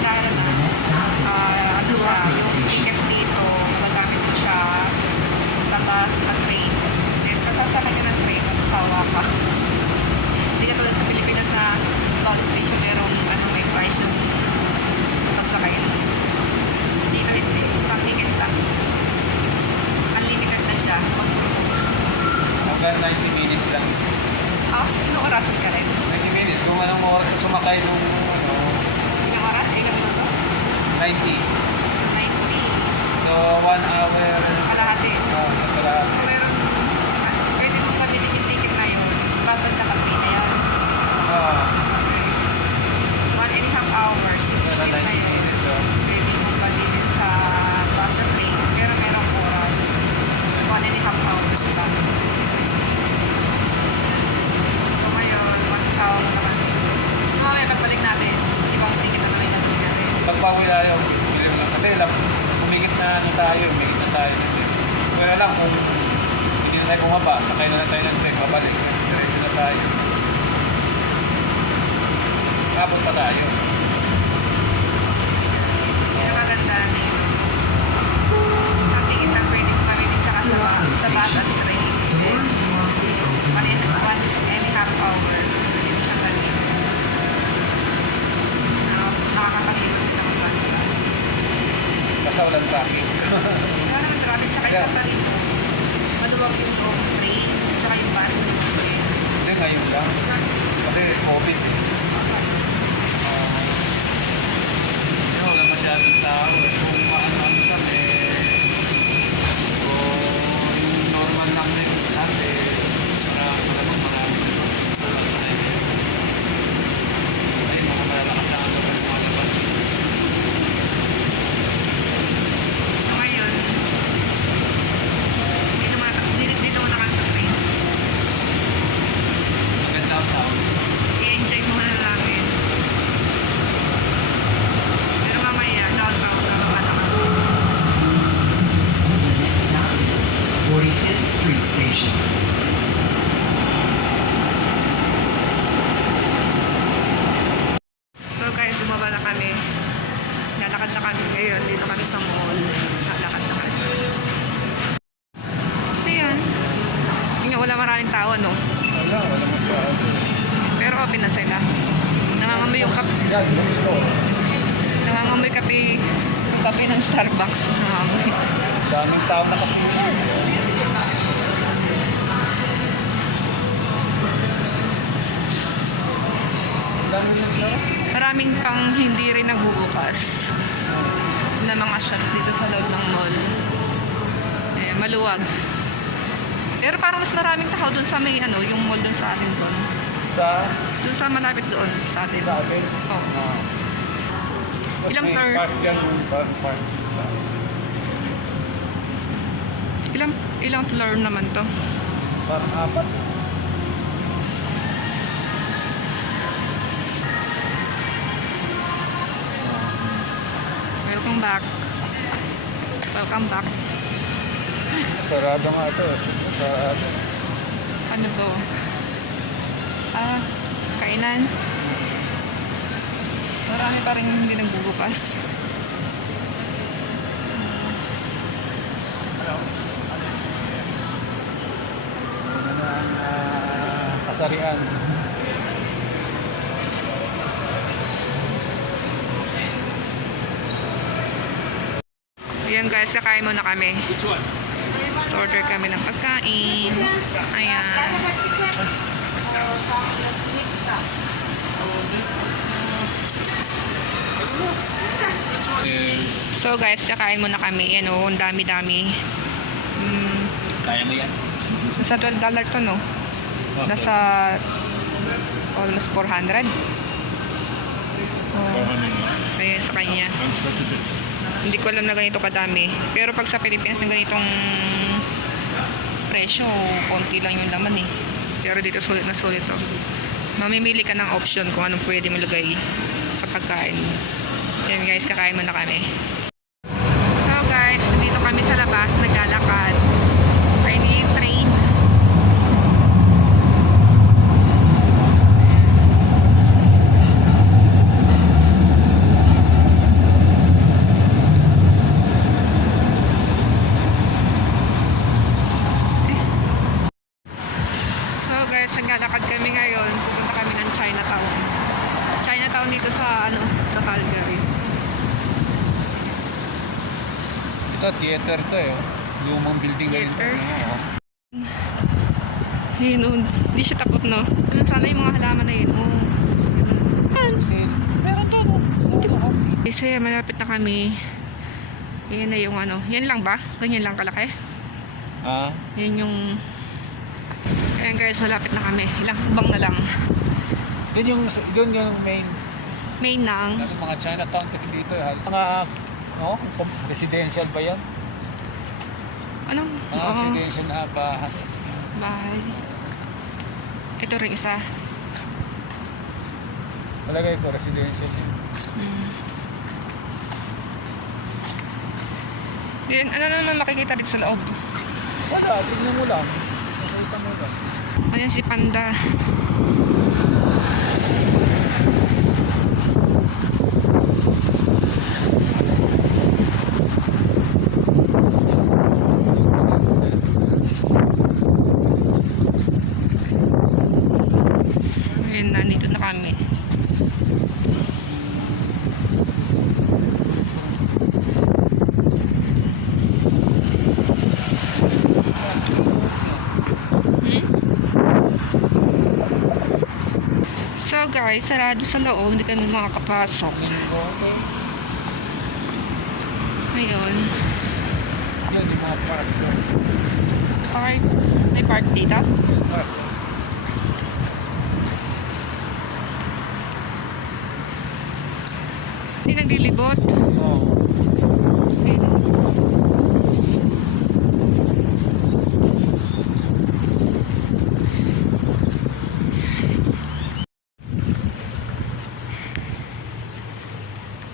dahil ano siya, yung ticket dito, magagamit ko siya sa bus na train. Then, pagkasakay ka ng train, masasawa ka. Hindi ka tulad sa Pilipinas na toll station, merong may price yung pagsakay mo. Dito hindi, isang ticket lang. Unlimited na siya, mag-propose. Hanggang 90 minutes lang. Ilang oras ka rin? 90 minutes, kung anong oras ka sumakay nung Ilang oras? Ilang minuto? 90. 90. So, 1 hour. Kalahati. Sa kalahati. So, meron, pwede mong gamitin yung ticket na yun. Bus at saka train na yun. Okay. 1.5 hours yung Meron ticket na 90 yun. minutes. So, Pwede mong gamitin sa bus at train. Pero merong oras. 1.5 hours lang. So, ngayon, mag-isawa mo naman. So, mamaya pagbalik natin, ibang ticket na naman yung gagawin natin. pagbawi tayo. Kasi umigit na tayo. Kaya lang kung hindi na tayo bumaba, sakay na tayo ng train, babalik. Diretso na tayo. Kapot pa tayo. Yung maganda niyo. Isang tingin lang pwede mo gamitin sa kasama sa bus at train. Then, 1.5 hour. Pwede mo siyang gamitin. Nakakapagilot din ako sa isa. Basta walang traffic. Wala naman traffic. Tsaka yung sasari mo. Maluwag yung loob ng train. Tsaka yung bus mo yung train. Hindi, ngayon lang. Kasi COVID eh. Wala masyadong tao. Kung maano-ano kami, o yung normal lang na yung dati, marami ay mga malalakas na ano pa yung mga labas. So ngayon, dito muna kami sa train. Maganda ang tao. I-enjoy muna namin. Pero mamaya, downtown, bababa na kami. Next stop is 45th Street Station. So guys, bumaba na kami. Lalakad na kami ngayon. Dito kami sa mall. Lalakad na kami. Ayan. Yung wala maraming tao, no? Wala masyado. Pero open na sila. Nangangamoy yung kape. Yan, gusto. Nangangamoy kape. Yung kape ng Starbucks. Nangangamoy. Daming tao nakapili. Dami yung siya. Maraming pang hindi rin nagbubukas na mga shop dito sa loob ng mall. Eh, maluwag. Pero parang mas maraming tao dun sa may yung mall dun sa atin dun. Dun sa malapit doon sa atin. Sa atin? Oo. Ilang floor? Park dyan, park. Ilang floor naman to? Park 4. Welcome back. Welcome back. Sarado nga ito. Sarado. Ano to? Kainan. Marami pa rin hindi nagbubukas. Ano na ang kasarian. Ayan guys, kakain muna kami. Which one? So, order kami ng pagkain. Ayan. So guys, kakain muna kami. Yan o, ang dami-dami. Kaya mo yan? Nasa $12 to, no? Nasa almost 400. Oh, kaya sa kanya. Hindi ko alam na ganito kadami. Pero pag sa Pilipinas ng ganitong presyo, konti lang yung laman eh. Pero dito sulit na sulit to. Mamimili ka ng option kung anong pwede mo lagay sa pagkain. Yan guys, kakain muna kami. So guys, dito kami sa labas, naglalakad. Ayun yung train. Kami ngayon, pupunta kami ng Chinatown. Chinatown dito sa, sa Calgary. Ito, theater to eh. Oh. Lumang building na rin. Theater? Oo. Yun, oh, hindi siya tapos, no? Sana yung mga halaman na yun, oh. Yun. Meron to, no? Kasi malapit na kami. Yan na yung yan lang ba? Ganyan lang kalaki? Ah? Yan yung... Ayan guys, malapit na kami. Ilang bang na lang. Doon yung main. Main nang. Lalo mga Chinatown kasi dito. Halos mga, no? Residential ba yan? Anong? Mga residential na bahay. Bahay. Ito rin isa. Palagay ko, residential yun. Then, ano naman makikita dito sa loob? Wala, tignan mo lang. Nakita mo lang. Ayan si Panda. Ayan, nandito na kami. So guys, sarado sa loob, hindi kami makakapasok. Okay. Ngayon, Yan, yung mga park doon. park. May park dito? Park. Hindi naglilibot. Oo. Ayun.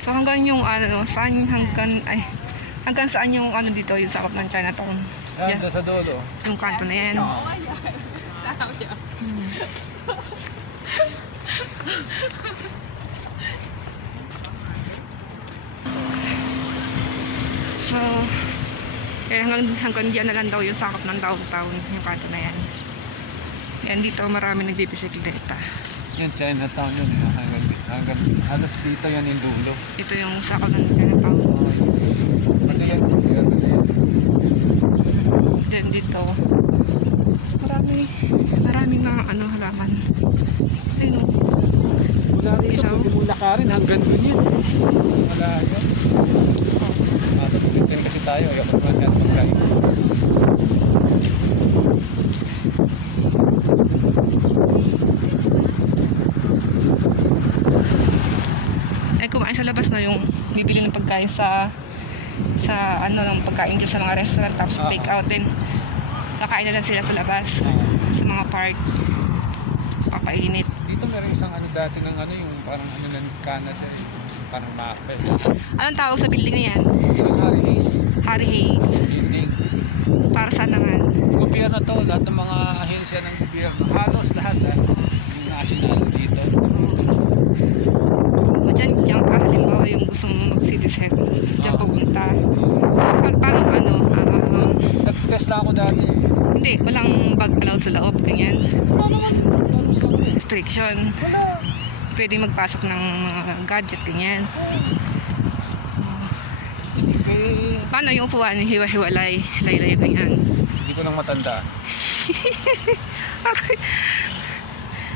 So hanggang yung saan hanggang saan yung dito yung sakop ng Chinatown. Yan, Yan, sa dulo. yung kanto na yan. So, kaya hanggang diyan na lang daw yung sakop ng downtown, yung kanto na yan. Yan dito marami nagbibisikleta. Yan, Chinatown yun. Hanggang halos dito yan yung dulo. Ito yung sakop ng Chinatown. Kasi yan, yan. Then dito, maraming mga halaman. Ayun o. Wala rin ito, pwede mong lakarin hanggang dun yun. Malayo. Nasa pupuntin kasi tayo, yakot man yan magkain. Kumain sa labas na yung bibili ng pagkain sa ng pagkain dyan sa mga restaurant, tapos take out din. Kakain na lang sila sa labas sa mga parks. Papainit. Dito meron isang dati ng yung parang ng kana siya, parang mapa. Anong tawag sa building na yan? Yung Harry Hayes Harry Hayes. building. Para saan naman? Gobyerno to, lahat ng mga ahensya ng gobyerno, halos lahat yung national dito. O dyan ka, halimbawa yung gusto mo mag-citizen, dyan pupunta. So, paano Nag-test na ako dati. hindi, walang bag allowed sa loob, ganyan. Wala naman, gusto ko eh. Restriction. Wala. Pwede magpasok ng mga gadget, ganyan. Hindi kayo. Paano yung upuan? Hiwa-hiwalay, lay-lay, ganyan. Hindi ko lang matanda.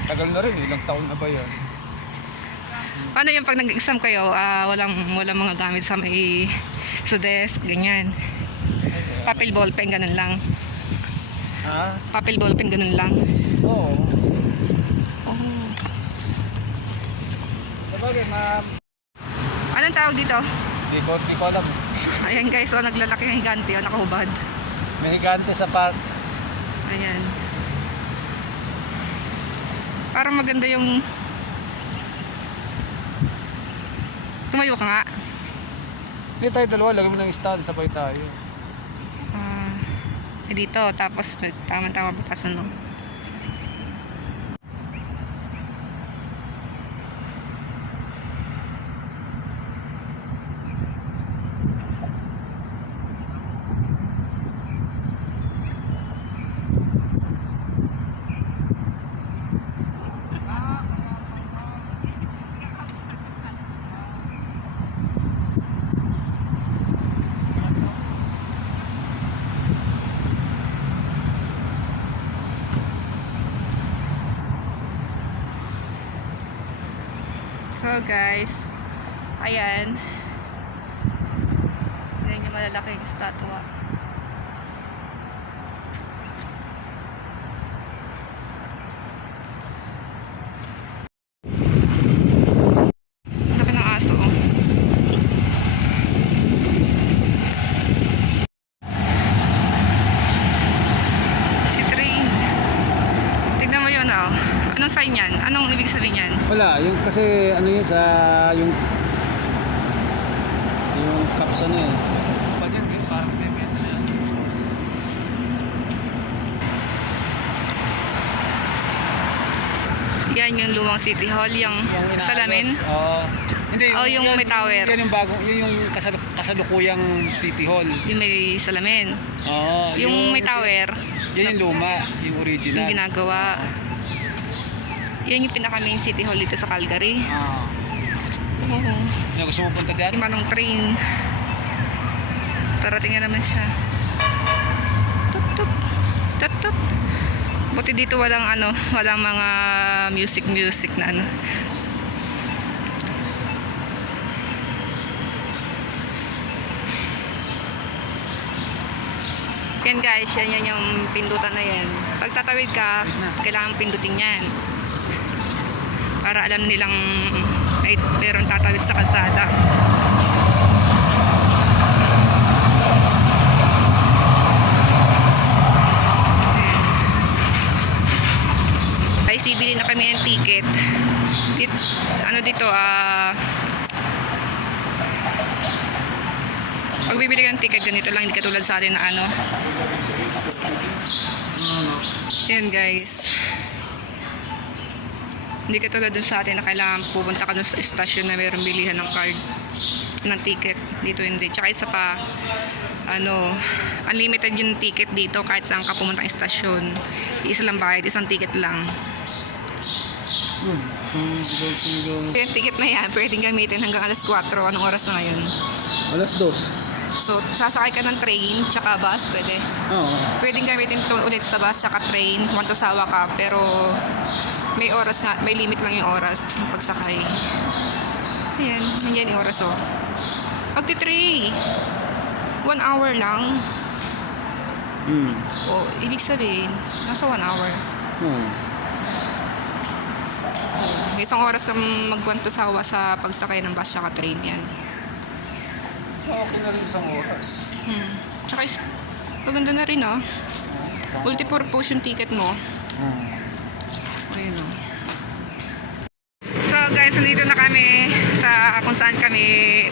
Tagal na rin, ilang taon na ba yan? Paano yung pag nag-exam kayo, walang mga gamit sa sa desk, ganyan. Papel ballpen, ganun lang. Ha? Papel ballpen, ganun lang. Oo. Oh. Sabagay, ma'am. Anong tawag dito? Di ko alam. Ayan guys, naglalaki ng higante, nakahubad. May higante sa park. Ayan. Parang maganda yung... Tumayo ka nga. Hindi tayo dalawa, lagay mo ng stand, sabay tayo. Dito, tapos tama-tama butasan no. So guys, ayan. Yan yung malalaking estatwa. Laki ng aso, oh. Si Train. Tignan mo yun, oh. Anong sign yan? Anong ibig sabihin yan? Wala, yung kasi ano yun sa yung caps ano yun. Pa dyan, parang payment na yan. Yan yung lumang City Hall, yung salamin. Hindi, Oh, yung may tower. Yan yung bagong, yun yung kasalukuyang City Hall. Yung may salamin. Oo. Yung may tower, Yan yung luma, yung original. yung ginagawa. Yan yung pinaka main City Hall dito sa Calgary. Oo. Yung gusto mo punta dyan? Yung manong train. Parating na naman siya. Tup tup. Tup tup. Buti dito walang ano, walang mga music na ano. Yan guys, yan yung pindutan na yan. Pag tatawid ka, kailangan pindutin yan. Para alam nilang ay meron tatawid sa kalsada. Guys, bibili na kami ng ticket. Ano dito, pag bibili ka ng ticket, ganito lang, hindi katulad sa atin na ano. Yan guys. Hindi katulad dun sa atin na kailangan pupunta ka dun sa estasyon na mayroong bilihan ng card ng ticket. Dito hindi. Tsaka isa pa, ano, unlimited yung ticket dito kahit saan ka pumunta ng estasyon. Isa lang bayad, isang ticket lang. Yung ticket na yan, pwedeng gamitin hanggang alas 4. Anong oras na ngayon? Alas 2. So, sasakay ka ng train, tsaka bus, pwede. Oo. Pwedeng gamitin ito ulit sa bus, tsaka train, kung sawa ka, pero may oras nga, may limit lang yung oras ng pagsakay. Ayan, yan yung oras, oh. Magti-3. 1 hour lang. O, ibig sabihin, nasa 1 hour. Isang oras kang magwantusawa sa pagsakay ng bus tsaka train yan. Okay na rin isang oras. Tsaka maganda na rin, oh. Multi-purpose yung ticket mo. Ayun, oh. So guys, nandito na kami sa kung saan kami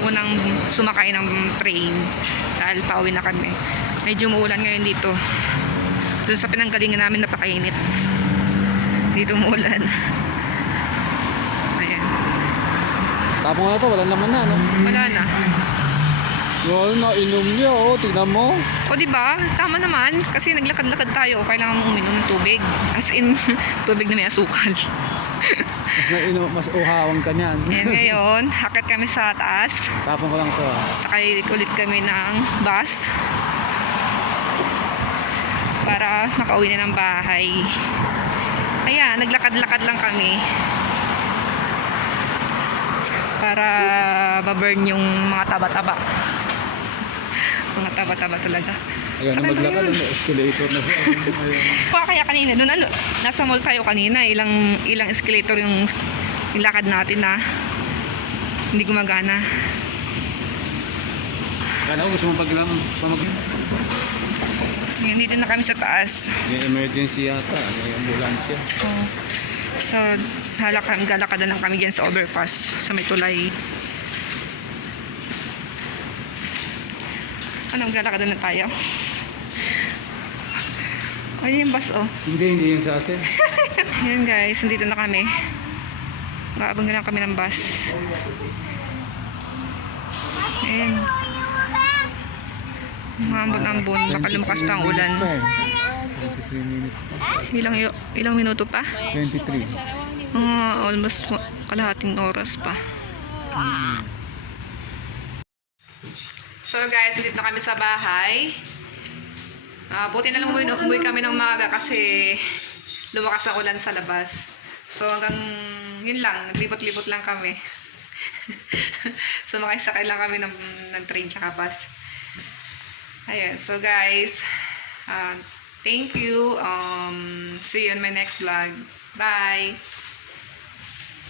unang sumakay ng train. Dahil pauwi na kami. Medyo umuulan ngayon dito. Doon sa pinanggalingan namin napakainit. Dito umuulan. Ayan. Tapos na to, walang laman na, no? Wala na. Yun, nainom niya, oh. Tignan mo. O diba? Tama naman. Kasi naglakad-lakad tayo. Kailangan mong uminom ng tubig. As in, tubig na may asukal. Mas uhawang ka niyan. Ayan ngayon, hakit kami sa taas. Tapon ko lang to, ah. Sakay ulit kami ng bus. Para makauwi na ng bahay. Ayan, naglakad-lakad lang kami. Para ma-burn yung mga taba-taba. Mga taba-taba talaga. Ayan, na maglakad, may escalator na siya. Kaya kanina, doon ano, nasa mall tayo kanina, ilang escalator yung lakad natin na hindi gumagana. Kala ko gusto mong Ngayon, dito na kami sa taas. may emergency yata, may ambulansya. Oh. So, galakadan lang kami dyan sa overpass, sa may tulay. Anong galakadan na tayo? Ayun yung bus, oh. Hindi yun sa atin. Ayan guys, nandito na kami. Mag-aabang na lang kami ng bus. Ayan. Mambon-ambon, baka lumpas pa ang ulan. 23 minutes pa. Ilang minuto pa? 23. Almost kalahating oras pa. So guys, nandito na kami sa bahay. Buti na lang umuwi kami ng maaga kasi lumakas ang ulan sa labas. So hanggang yun lang, naglibot-libot lang kami. So, makisakay lang kami ng train tsaka bus. Ayan. So, guys, thank you. See you in my next vlog. Bye!